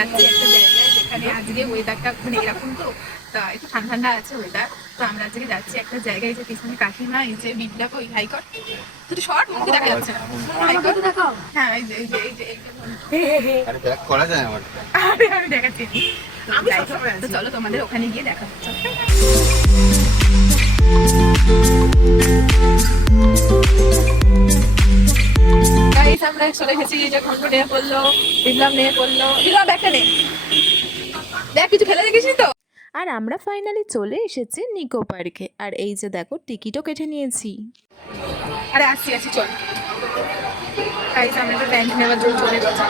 যাচ্ছি একটা জায়গায় যেখানে আজকে ওয়েদারটা মানে এরকম তো তা একটু ঠান্ডা ঠান্ডা আছে ওয়েদার। তো আমরা আজকে যাচ্ছি একটা জায়গায়, যে পিছনে কাকিমা, এই যে বিপ্লব, ওই হাইকট দুটো শর্ট মুখে দেখা যাচ্ছে না। হাইকট দেখাও। হ্যাঁ এই যে এই যে এই যে আরে ব্যাক করা যায় আমার। আরে আমি দেখাচ্ছি। তো চলো তোমাদের ওখানে গিয়ে দেখা হচ্ছে। গাইস আমরা চলে এসেছি, যে ঘন্ট নিয়ে পড়লো, বিপ্লব নিয়ে পড়লো। বিপ্লব ব্যাগটা নে, দেখ কিছু ফেলে রেখেছিস তো। আর আমরা ফাইনালি চলে এসেছি নিকো পার্কে। আর এই যে দেখো টিকিটও কেটে নিয়েছি। আরে আসছি আসছি চল। গাইস আমরা তো ব্যাংক নেওয়ার জন্য চলে এসেছি।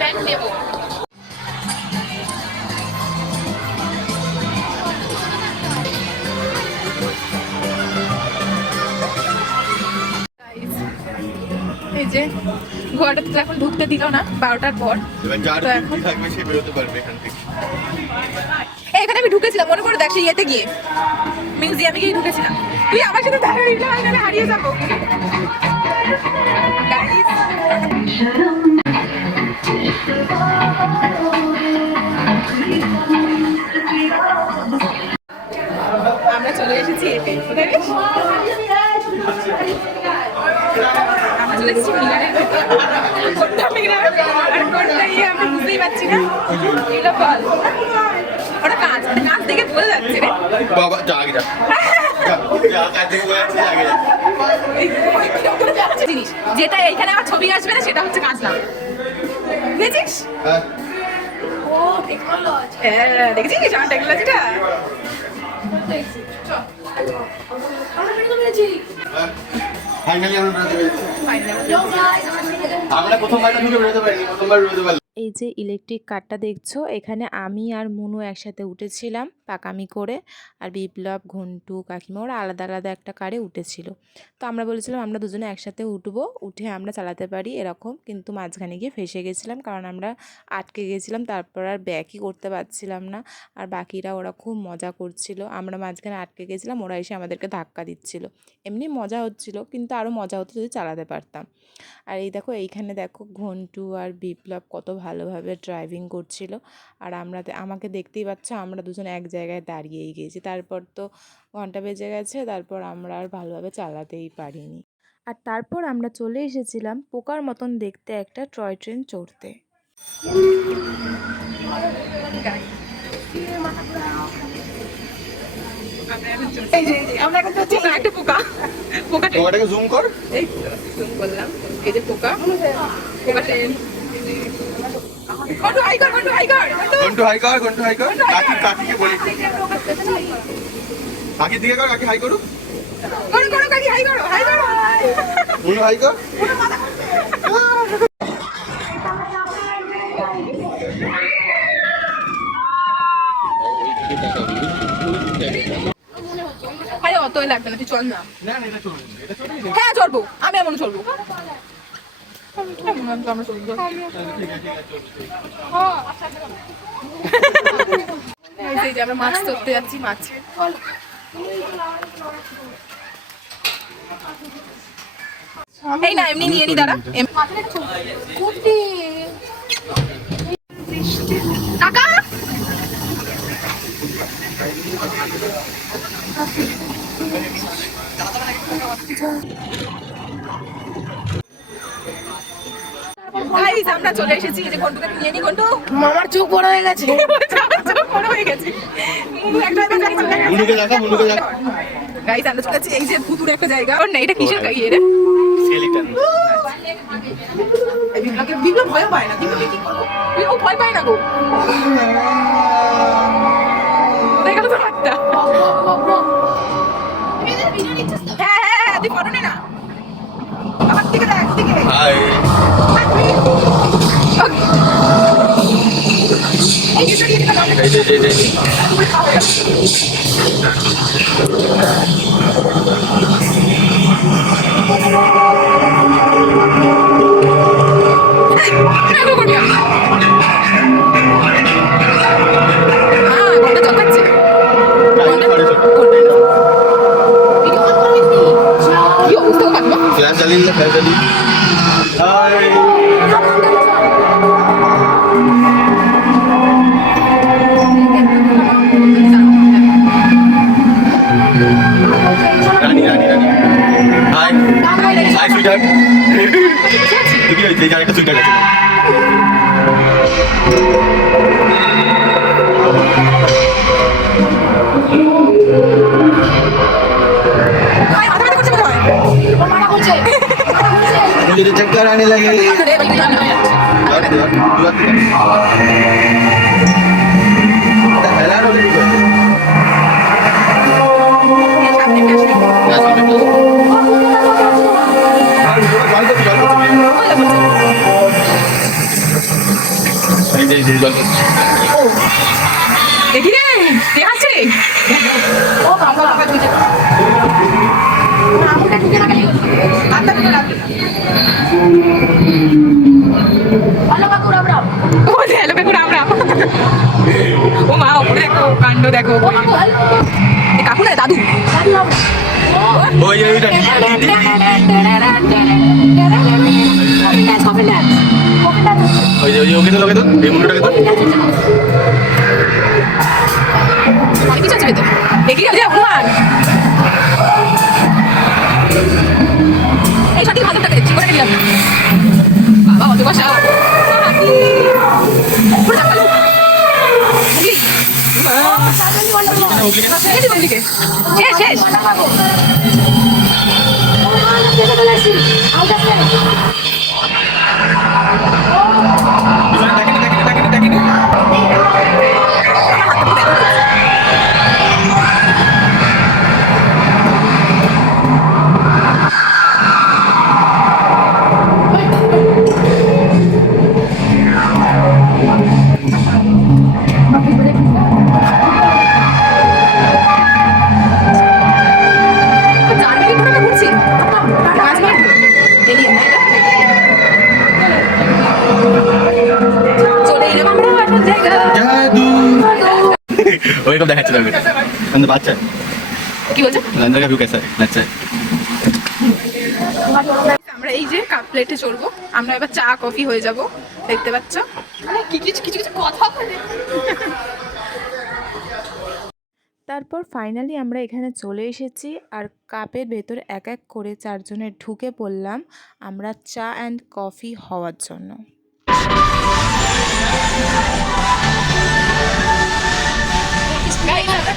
ব্যাংক নেবো। এই যে ঘরটা তো এখন ঢুকতে দিল না 12টার পর। তো এখন থাকবে সে বেরোতে পারবে এখান থেকে। এখানে আমি ঢুকেছিলাম মনে করে, দেখ সেই ইয়েতে গিয়ে, মিউজিয়ামে গিয়ে ঢুকেছিলাম। তুই আমার সাথে হারিয়ে যাবো। আমরা চলে এসেছি এতে, আমরা চলে এসেছি মিনারের ভেতর। কোনটা মিনার আর কোনটা ইয়ে আমরা বুঝতেই পারছি না। এগুলো বল, ওটা কাঁচ, কাঁচ দেখে বোঝা যাচ্ছে রে বাবা। যা আগে যা, যা কাজ থেকে বলে যাচ্ছে, আগে যা। জিনিস যেটা এইখানে আমার ছবি আসবে না সেটা হচ্ছে কাঁচলা, দেখেছিস? হ্যাঁ ও টেকনোলজি, হ্যাঁ দেখেছিস আমার টেকনোলজিটা। ফাইনালি আমরা বেরোতে পেরেছি। আমরা প্রথমবার ঢুকে বেরোতে পারিনি, প্রথমবার বেরোতে পারলাম। এই যে ইলেকট্রিক কারটা দেখছো, এখানে আমি আর মুনু একসাথে উঠেছিলাম পাকামি করে। আর বিপ্লব, ঘন্টু, কাকিমা ওরা আলাদা আলাদা একটা কারে উঠেছিল। তো আমরা বলেছিলাম আমরা দুজনে একসাথে উঠবো, উঠে আমরা চালাতে পারি এরকম। কিন্তু মাঝখানে গিয়ে ফেসে গেছিলাম, কারণ আমরা আটকে গেছিলাম। তারপর আর ব্যাকই করতে পারছিলাম না। আর বাকিরা ওরা খুব মজা করছিল। আমরা মাঝখানে আটকে গেছিলাম, ওরা এসে আমাদেরকে ধাক্কা দিচ্ছিল। এমনি মজা হচ্ছিল, কিন্তু আরও মজা হতো যদি চালাতে পারতাম। আর এই দেখো এইখানে দেখো ঘন্টু আর বিপ্লব কত ভালোভাবে ড্রাইভিং করছিল। আর আমাকে দেখতেই পাচ্ছ, আমরা দুজন এক জায়গায় দাঁড়িয়েই গেছি। তারপর তো ঘন্টা বেজে গেছে, তারপর আমরা আর ভালোভাবে চালাতেই পারিনি। আর তারপর আমরা চলে এসেছিলাম পোকার মতন দেখতে একটা টয় ট্রেন চড়তে। আমরা এখন একটা পোকা, পোকাটাকে জুম কর। এই জুম করলাম, এই যে পোকা, পোকা ট্রেন। কন্টু হাই কর, কন্টু হাই কর, কন্টু হাই কর, কন্টু হাই কর। কাকিকে বলি, কাকির দিকে কর, কাকি হাই করুক। করো করো কাকি, হাই করো, হাই করো। মুনু হাই কর। আরে অতই লাগবে না, তুই চল না। না না, এটা চলবে, এটা চলবে। হ্যাঁ চলবো, আমি এমন চলবো। আমরা চলবো। এই যে আমরা মাছ ধরতে যাচ্ছি, মাছ। এই না এমনি নিয়ে নি, দাঁড়া। কাকা গাইস আমরা চলে এসেছি, এই যে ঘন্টুকে নিয়ে নি। ঘন্টু মামার চোখ বড় হয়ে গেছে। চোখ বড় হয়ে গেছে। মুনুকে দেখা, মুনুকে দেখা। গাইস আমরা চলে যাচ্ছি এই যে ভুতুরে একটা জায়গা। ওর না এটা কিসের ইয়ে রে? স্কেলিটন। বিপ্লব ভয় পায় না, কিন্তু কি করবো? ও ভয় পায় না গো। দেখা তো হাতটা। হ্যাঁ হ্যাঁ হ্যাঁ, তুই ফটো নে না। আমার দিকে দেখ, দিকে। হাই। এই যে সরিয়ে দিলাম। এই যে এই যে ফ্ল্যাশ চালিয়ে, ফ্ল্যাশ চালিয়ে। হাই। সুইটার কি হয়েছে যার একটা সুইটার আছে ভাই মাথা ব্যথা করছে মনে হয়। মাথা করছে। मुझे तो चक्कर आने लगे हेला रोली দেখি রে দেখাচ্ছে ও বাবা বাবা তুই আমুটা ঢুকে রাখলি আত্মা ঢুকে রাখলি ভালো কাকু রাম রাম ও হ্যালো কাকু রাম রাম ও মা ওপরে দেখো কাণ্ড দেখো এই কাকু না দাদু ওই ওইটা ওই যে ওকে তো লগে তো এই মুন্ডটাকে তো অনেক কিছু আছে ভেতরে দেখি যে হনুমান এই সাথে ভাতটাকে ঠিক করে নিলাম বাবা অত বসা পুরো চাকালু শেষ শেষ ওইরকম দেখাচ্ছিল আমাদের বাচ্চা কি বলছো अंदर का व्यू कैसा है अच्छा है আমরা এই যে কাপ প্লেটে চড়বো আমরা এবার চা কফি হয়ে যাব দেখতে পাচ্ছ কি কিছু কিছু কিছু কথা বলে তারপর ফাইনালি আমরা এখানে চলে এসেছি আর কাপের ভেতর এক এক করে চারজনে ঢুকে পড়লাম আমরা চা অ্যান্ড কফি হওয়ার জন্য।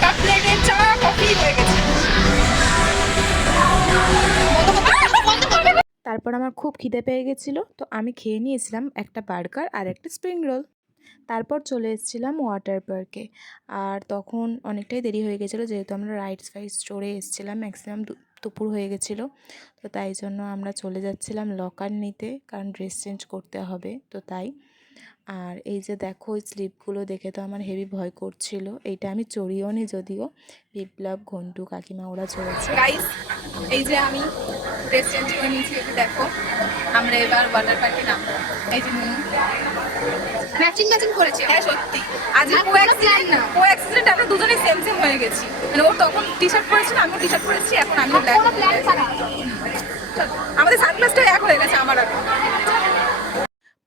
কাপ প্লেটে চা কফি হয়ে গেছে তারপর আমার খুব খিদে পেয়ে গেছিলো তো আমি খেয়ে নিয়েছিলাম একটা বার্গার আর একটা স্প্রিং রোল। তারপর চলে এসেছিলাম ওয়াটার পার্কে আর তখন অনেকটাই দেরি হয়ে গেছিলো যেহেতু আমরা রাইডস ফাইডস চড়ে এসেছিলাম ম্যাক্সিমাম দুপুর হয়ে গেছিলো তো তাই জন্য আমরা চলে যাচ্ছিলাম লকার নিতে কারণ ড্রেস চেঞ্জ করতে হবে তো তাই। আর এই যে দেখো ওই স্লিপগুলো দেখে তো আমার হেভি ভয় করছিল এইটা আমি চড়িও নি যদিও বিপ্লব ঘন্টু কাকিমা ওরা চড়েছে। গাইস এই যে আমি ড্রেস চেঞ্জ করে নিয়েছি একটু দেখো আমরা এবার ওয়াটার পার্কে নামবো এই যে ম্যাচিং ম্যাচিং করেছি হ্যাঁ সত্যি আজ কো অ্যাক্সিডেন্ট আমরা দুজনেই সেম সেম হয়ে গেছি মানে ও তখন টি শার্ট পরেছিল আমিও টি শার্ট পরেছি এখন আমি ব্ল্যাক আমাদের সানগ্লাসটা এক হয়ে গেছে আমার আর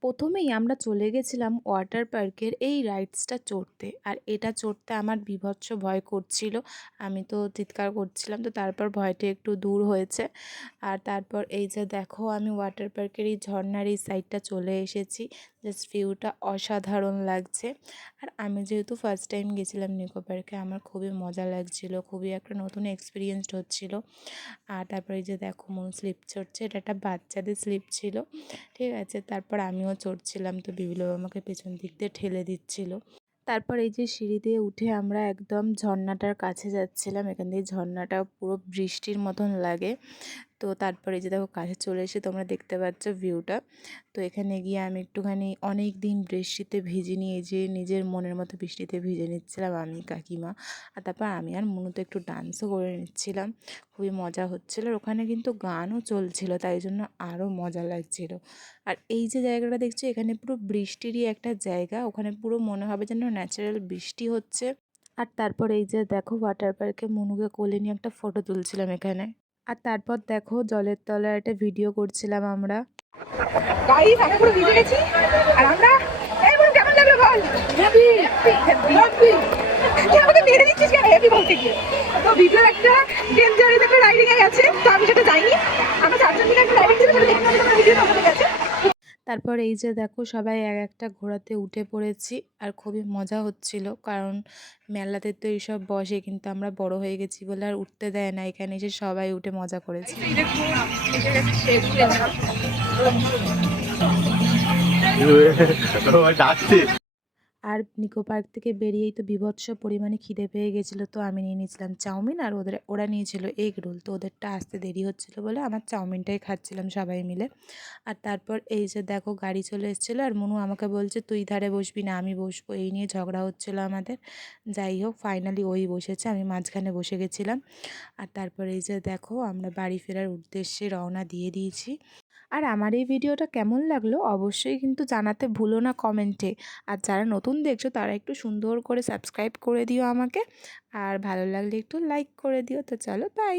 প্রথমেই আমরা চলে গেছিলাম ওয়াটার পার্কের এই রাইডসটা চড়তে আর এটা চড়তে আমার বীভৎস ভয় করছিল আমি তো চিৎকার করছিলাম তো তারপর ভয়টা একটু দূর হয়েছে। আর তারপর এই যে দেখো আমি ওয়াটার পার্কের এই ঝর্ণার এই সাইডটা চলে এসেছি জাস্ট ভিউটা অসাধারণ লাগছে। আর আমি যেহেতু ফার্স্ট টাইম গেছিলাম নিকো পার্কে আমার খুবই মজা লাগছিল খুবই একটা নতুন এক্সপিরিয়েন্সড হচ্ছিল। আর তারপর এই যে দেখো মন স্লিপ চড়ছে এটা একটা বাচ্চাদের স্লিপ ছিল ঠিক আছে। তারপর আমিও চড়ছিলাম তো বিপ্লব আমাকে পেছন দিক দিয়ে ঠেলে দিচ্ছিল। তারপর এই যে সিঁড়ি দিয়ে উঠে আমরা একদম ঝর্ণাটার কাছে যাচ্ছিলাম এখান দিয়ে ঝর্ণাটা পুরো বৃষ্টির মতন লাগে তো তারপরে এই যে দেখো কাছে চলে এসে তোমরা দেখতে পাচ্ছ ভিউটা। তো এখানে গিয়ে আমি একটুখানি অনেক দিন বৃষ্টিতে ভিজিনি এই যে নিজের মনের মতো বৃষ্টিতে ভিজে নিচ্ছিলাম আমি কাকিমা আর তারপর আমি আর মনু তো একটু ডান্সও করে নিচ্ছিলাম খুবই মজা হচ্ছিল আর ওখানে কিন্তু গানও চলছিল তাই জন্য আরও মজা লাগছিল। আর এই যে জায়গাটা দেখছো এখানে পুরো বৃষ্টিরই একটা জায়গা ওখানে পুরো মনে হবে যেন ন্যাচারাল বৃষ্টি হচ্ছে। আর তারপর এই যে দেখো ওয়াটার পার্কে মনুকে কোলে নিয়ে একটা ফটো তুলছিলাম এখানে। আর তারপর দেখো জলের তলায় একটা ভিডিও করছিলাম আমরা। গাইস আমরা পুরো ভিজে গেছি আর আমরা এই মন কেমন লাগলো বল হ্যাপি হ্যাপি তুই আমাকে মেরে দিচ্ছিস কেন হ্যাপি বলতে গিয়ে? তো বিপ্লব একটা ডেঞ্জারাস একটা রাইডিং এ গেছে, তো আমি সেটা যাইনি। আমরা চারজন মিলে একটা রাইডিং ছিল, সেটা দেখতে আমাদের ভিডিও আমাদের গেছে। তারপর এই যে দেখো সবাই এক একটা ঘোড়াতে উঠে পড়েছি আর খুবই মজা হচ্ছিল, কারণ মেলাতে তো এইসব বসে কিন্তু আমরা বড় হয়ে গেছি বলে আর উঠতে দেয় না, এখানে এসে সবাই উঠে মজা করেছি। এই দেখো এটা গেছে শেপ লেখা। ও ডাকছে আর নিকো পার্ক থেকে বেরিয়েই তো বীভৎস পরিমাণে খিদে পেয়ে গেছিলো, তো আমি নিয়ে নিয়েছিলাম চাউমিন আর ওরা নিয়েছিল এগ রোল। তো ওদেরটা আসতে দেরি হচ্ছিলো বলে আমার চাউমিনটাই খাচ্ছিলাম সবাই মিলে। আর তারপর এই যে দেখো গাড়ি চলে এসেছিলো আর মনু আমাকে বলছে তুই ধারে বসবি না আমি বসবো, এই নিয়ে ঝগড়া হচ্ছিলো আমাদের। যাই হোক ফাইনালি ওই বসেছে, আমি মাঝখানে বসে গেছিলাম। আর তারপর এই যে দেখো আমরা বাড়ি ফেরার উদ্দেশ্যে রওনা দিয়ে দিয়েছি। আর আমার এই ভিডিওটা কেমন লাগলো অবশ্যই কিন্তু জানাতে ভুলো না কমেন্টে। আর যারা নতুন দেখছো তারা একটু সুন্দর করে সাবস্ক্রাইব করে দিও আমাকে, আর ভালো লাগলে একটু লাইক করে দিও। তো চলো বাই।